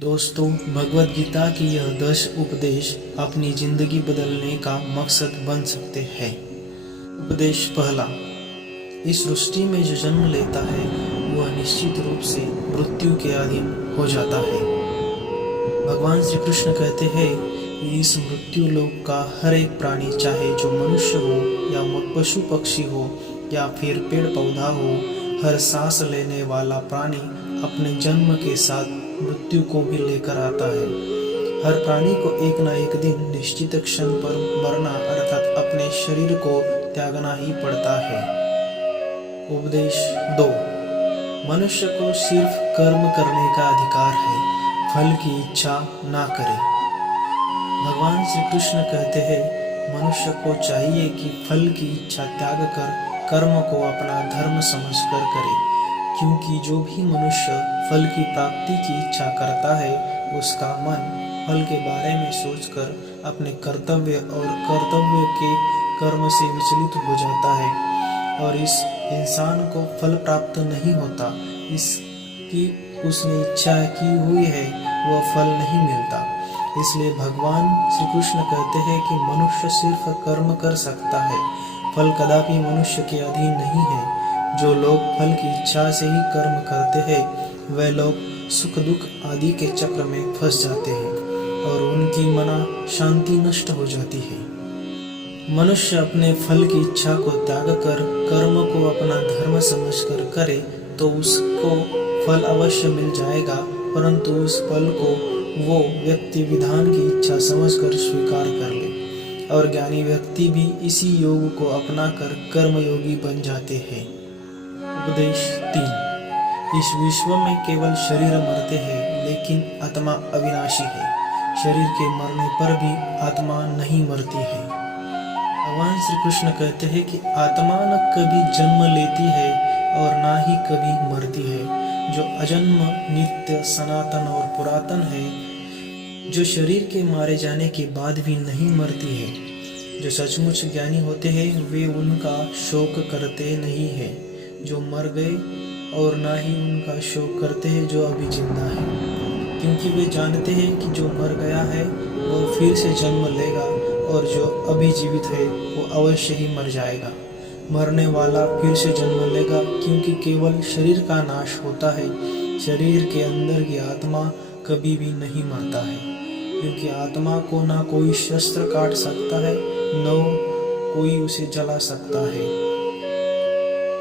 दोस्तों, भगवत गीता की यह 10 उपदेश अपनी जिंदगी बदलने का मकसद बन सकते हैं। उपदेश पहला, इस सृष्टि में जो जन्म लेता है वह निश्चित रूप से मृत्यु के अधीन हो जाता है। भगवान श्री कृष्ण कहते हैं कि इस मृत्यु लोक का हर एक प्राणी, चाहे जो मनुष्य हो या पशु पक्षी हो या फिर पेड़ पौधा हो, हर सांस लेने वाला प्राणी अपने जन्म के साथ मृत्यु को भी लेकर आता है। हर प्राणी को एक न एक दिन निश्चित क्षण पर मरना अर्थात अपने शरीर को त्यागना ही पड़ता है। उपदेश 2, मनुष्य को सिर्फ कर्म करने का अधिकार है, फल की इच्छा ना करे। भगवान श्री कृष्ण कहते हैं मनुष्य को चाहिए कि फल की इच्छा त्याग कर कर्म को अपना धर्म समझकर करे, क्योंकि जो भी मनुष्य फल की प्राप्ति की इच्छा करता है उसका मन फल के बारे में सोचकर अपने कर्तव्य और कर्तव्य के कर्म से विचलित हो जाता है और इस इंसान को फल प्राप्त नहीं होता। इसकी उसने इच्छा की हुई है वह फल नहीं मिलता। इसलिए भगवान श्री कृष्ण कहते हैं कि मनुष्य सिर्फ कर्म कर सकता है, फल कदापि मनुष्य के अधीन नहीं है। जो लोग फल की इच्छा से ही कर्म करते हैं वे लोग सुख दुख आदि के चक्र में फंस जाते हैं और उनकी मना शांति नष्ट हो जाती है। मनुष्य अपने फल की इच्छा को त्याग कर कर्म को अपना धर्म समझकर करे तो उसको फल अवश्य मिल जाएगा, परंतु उस फल को वो व्यक्ति विधान की इच्छा समझकर स्वीकार कर ले और ज्ञानी व्यक्ति भी इसी योग को अपनाकर कर्मयोगी बन जाते हैं। उपदेश 3, इस विश्व में केवल शरीर मरते हैं लेकिन आत्मा अविनाशी है। शरीर के मरने पर भी आत्मा नहीं मरती है। भगवान श्री कृष्ण कहते हैं कि आत्मा न कभी जन्म लेती है और ना ही कभी मरती है। जो अजन्म, नित्य, सनातन और पुरातन है, जो शरीर के मारे जाने के बाद भी नहीं मरती है। जो सचमुच ज्ञानी होते हैं वे उनका शोक करते नहीं है जो मर गए और ना ही उनका शोक करते हैं जो अभी जिंदा है, क्योंकि वे जानते हैं कि जो मर गया है वो फिर से जन्म लेगा और जो अभी जीवित है वो अवश्य ही मर जाएगा। मरने वाला फिर से जन्म लेगा, क्योंकि केवल शरीर का नाश होता है। शरीर के अंदर की आत्मा कभी भी नहीं मरता है, क्योंकि आत्मा को ना कोई शस्त्र काट सकता है, न कोई उसे जला सकता है,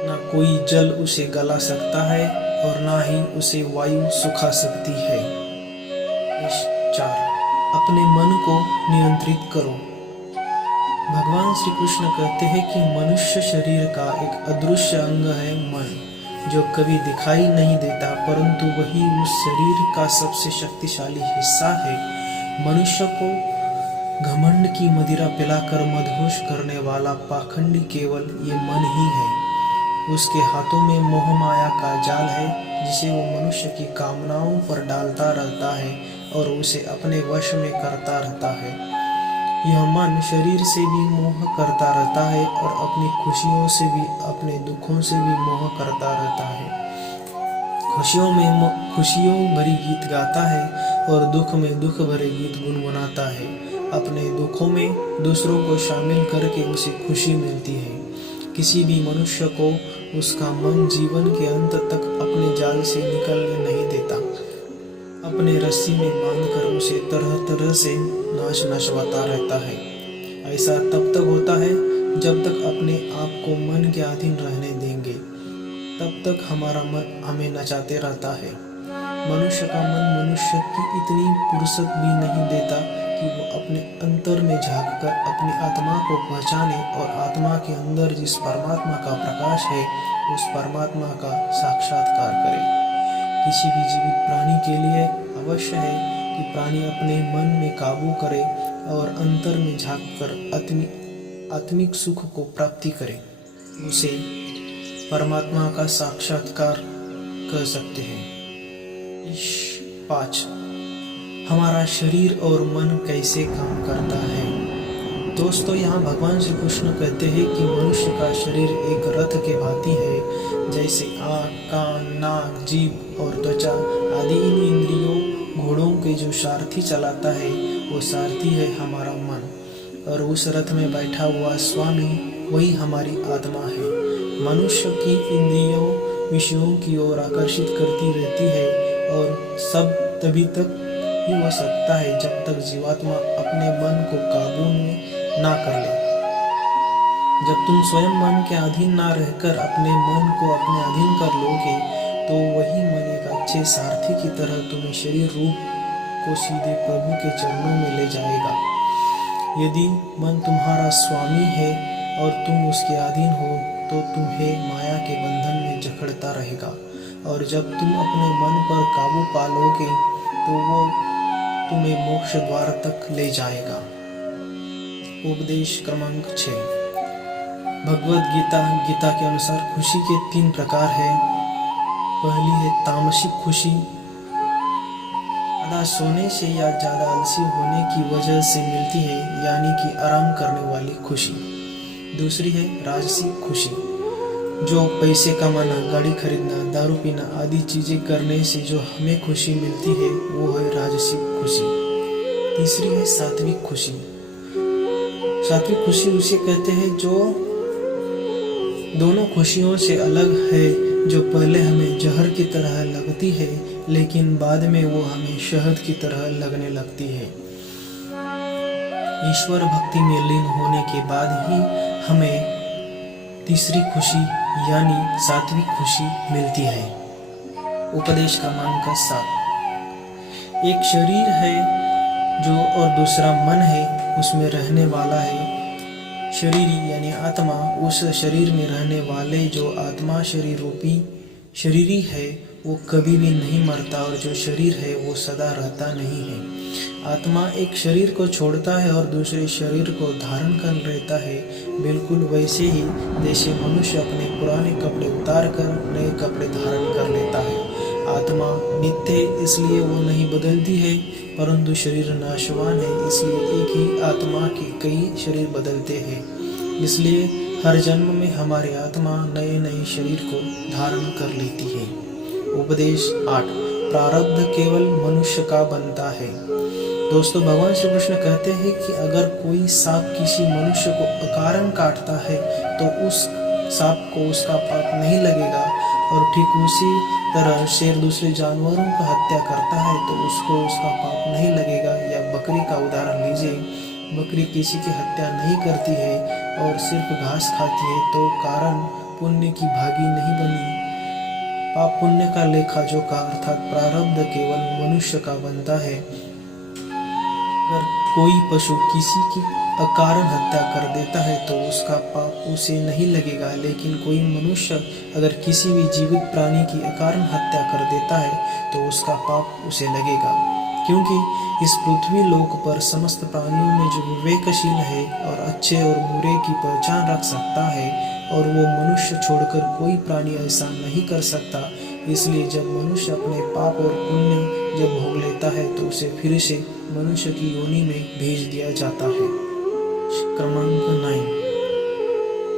ना कोई जल उसे गला सकता है और ना ही उसे वायु सुखा सकती है। 4, अपने मन को नियंत्रित करो। भगवान श्री कृष्ण कहते हैं कि मनुष्य शरीर का एक अदृश्य अंग है मन, जो कभी दिखाई नहीं देता, परंतु वही उस शरीर का सबसे शक्तिशाली हिस्सा है। मनुष्य को घमंड की मदिरा पिलाकर मदहोश करने वाला पाखंडी केवल ये मन ही है। उसके हाथों में मोह माया का जाल है जिसे वो मनुष्य की कामनाओं पर डालता रहता है और उसे अपने वश में करता रहता है। यह मन शरीर से भी मोह करता रहता है और अपनी खुशियों से भी अपने दुखों से भी मोह करता रहता है। खुशियों में खुशियों भरी गीत गाता है और दुख में दुख भरे गीत गुनगुनाता है। अपने दुखों में दूसरों को शामिल करके उसे खुशी मिलती है। किसी भी मनुष्य को उसका मन जीवन के अंत तक अपने जाल से निकलने नहीं देता, अपने रस्सी में बांधकर उसे तरह तरह से नाच नचवाता रहता है। ऐसा तब तक होता है जब तक अपने आप को मन के अधीन रहने देंगे, तब तक हमारा मन हमें नचाते रहता है। मनुष्य का मन मनुष्य की इतनी फुर्सत भी नहीं देता कि वो अपने अंतर में झांककर अपनी आत्मा को पहचाने और आत्मा के अंदर जिस परमात्मा का प्रकाश है उस परमात्मा का साक्षात्कार करे। किसी भी जीवित प्राणी के लिए अवश्य है कि प्राणी अपने मन में काबू करे और अंतर में झांककर आत्मिक सुख को प्राप्ति करे। उसे परमात्मा का साक्षात्कार कर सकते हैं। 5, हमारा शरीर और मन कैसे काम करता है। दोस्तों, यहाँ भगवान श्री कृष्ण कहते हैं कि मनुष्य का शरीर एक रथ के भांति है। जैसे आँख, कान, नाक, जीभ और त्वचा आदि इन इंद्रियों घोड़ों के जो सारथी चलाता है वो सारथी है हमारा मन, और उस रथ में बैठा हुआ स्वामी वही हमारी आत्मा है। मनुष्य की इंद्रियों विषयों की ओर आकर्षित करती रहती है और सब तभी तक ही हो सकता है जब तक जीवात्मा अपने मन को काबू में ना कर ले। जब तुम स्वयं मन के अधीन ना रहकर अपने मन को अपने अधीन कर लोगे तो वही मन एक अच्छे सारथी की तरह तुम्हें शरीर रूप को सीधे प्रभु के चरणों में ले जाएगा। यदि मन तुम्हारा स्वामी है और तुम उसके अधीन हो तो तुम्हें माया के बंधन में जकड़ता रहेगा, और जब तुम अपने मन पर काबू पा लोगे तो वो तुम्हें मोक्ष द्वार तक ले जाएगा। उपदेश क्रमांक 6। भगवद गीता के अनुसार खुशी के 3 प्रकार हैं। पहली है तामसिक खुशी, ज़्यादा सोने से या ज़्यादा आलसी होने की वजह से मिलती है, यानी कि आराम करने वाली खुशी। दूसरी है राजसिक खुशी, जो पैसे कमाना, गाड़ी खरीदना, दारू पीना आदि चीज़ें करने से जो हमें खुशी मिलती है वो है राजसिक खुशी। तीसरी है सात्विक खुशी। सात्विक खुशी उसे कहते हैं जो दोनों खुशियों से अलग है, जो पहले हमें जहर की तरह लगती है लेकिन बाद में वो हमें शहद की तरह लगने लगती है। ईश्वर भक्ति में लीन होने के बाद ही हमें तीसरी खुशी यानी सात्विक खुशी मिलती है। उपदेश क्रमांक 7। एक शरीर है जो और दूसरा मन है, उसमें रहने वाला है शरीरी यानी आत्मा। उस शरीर में रहने वाले जो आत्मा शरीर रूपी शरीरी है वो कभी भी नहीं मरता, और जो शरीर है वो सदा रहता नहीं है। आत्मा एक शरीर को छोड़ता है और दूसरे शरीर को धारण कर लेता है। बिल्कुल वैसे ही जैसे मनुष्य अपने पुराने कपड़े उतार कर नए कपड़े धारण कर लेता है। आत्मा नित्य है इसलिए वो नहीं बदलती है, परंतु शरीर नाशवान है इसलिए एक ही आत्मा के कई शरीर बदलते हैं। इसलिए हर जन्म में हमारी आत्मा नए नए शरीर को धारण कर लेती है। उपदेश 8। प्रारब्ध केवल मनुष्य का बनता है। दोस्तों, भगवान श्री कृष्ण कहते हैं कि अगर कोई सांप किसी मनुष्य को अकारण काटता है तो उस सांप को उसका पाप नहीं लगेगा, और ठीक उसी तरह शेर दूसरे जानवरों का हत्या करता है तो उसको उसका पाप नहीं लगेगा। या बकरी का उदाहरण लीजिए, बकरी किसी की हत्या नहीं करती है और सिर्फ घास खाती है तो कारण पुण्य की भागी नहीं बनी। पाप पुण्य का लेखा जोखा अर्थात प्रारब्ध केवल मनुष्य का बनता है। अगर कोई पशु किसी की अकारण हत्या कर देता है तो उसका पाप उसे नहीं लगेगा, लेकिन कोई मनुष्य अगर किसी भी जीवित प्राणी की अकारण हत्या कर देता है तो उसका पाप उसे लगेगा। क्योंकि इस पृथ्वी लोक पर समस्त प्राणियों में जो विवेकशील है और अच्छे और बुरे की पहचान रख सकता है, और वो मनुष्य छोड़कर कोई प्राणी ऐसा नहीं कर सकता। इसलिए जब मनुष्य अपने पाप और पुण्य जब भोग लेता है तो उसे फिर से मनुष्य की योनि में भेज दिया जाता है। क्रमांक 9।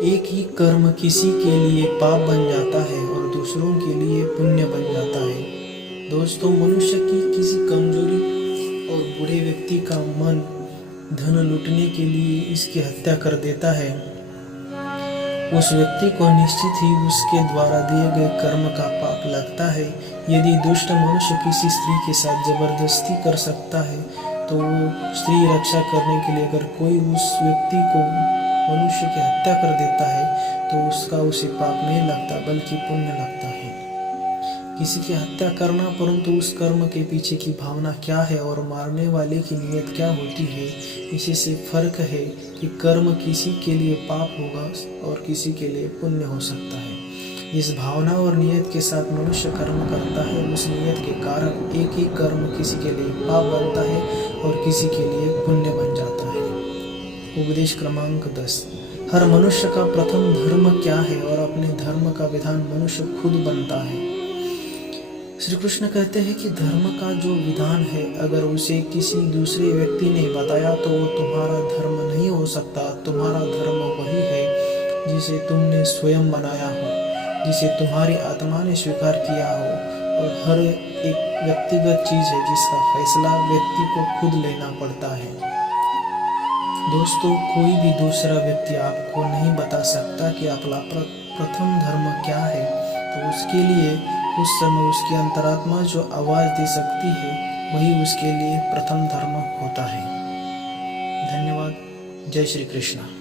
एक ही कर्म किसी के लिए पाप बन जाता है और दूसरों के लिए पुण्य बन जाता है। दोस्तों, मनुष्य की किसी कमजोरी और बूढ़े व्यक्ति का मन धन लूटने के लिए इसकी हत्या कर देता है। उस व्यक्ति को निश्चित ही उसके द्वारा दिए गए कर्म का पाप लगता है। यदि दुष्ट मनुष्य किसी स्त्री के साथ जबरदस्ती कर सकता है तो वो स्त्री रक्षा करने के लिए अगर कोई उस व्यक्ति को मनुष्य की हत्या कर देता है तो उसका उसे पाप नहीं लगता बल्कि पुण्य लगता है। किसी की हत्या करना, परंतु उस कर्म के पीछे की भावना क्या है और मारने वाले की नीयत क्या होती है, इसी से फर्क है कि कर्म किसी के लिए पाप होगा और किसी के लिए पुण्य हो सकता है। जिस भावना और नियत के साथ मनुष्य कर्म करता है उस नियत के कारण एक ही कर्म किसी के लिए पाप बनता है और किसी के लिए पुण्य बन जाता है। उपदेश क्रमांक 10। हर मनुष्य का प्रथम धर्म क्या है और अपने धर्म का विधान मनुष्य खुद बनता है। श्री कृष्ण कहते हैं कि धर्म का जो विधान है अगर उसे किसी दूसरे व्यक्ति ने बताया तो वो तुम्हारा धर्म नहीं हो सकता। तुम्हारा धर्म वही है जिसे तुमने स्वयं बनाया हो। जिसे तुम्हारी आत्मा ने स्वीकार किया हो, और हर एक व्यक्तिगत चीज़ है जिसका फैसला व्यक्ति को खुद लेना पड़ता है। दोस्तों, कोई भी दूसरा व्यक्ति आपको नहीं बता सकता कि आपका प्रथम धर्म क्या है, तो उसके लिए उस समय उसकी अंतरात्मा जो आवाज़ दे सकती है वही उसके लिए प्रथम धर्म होता है। धन्यवाद। जय श्री कृष्ण।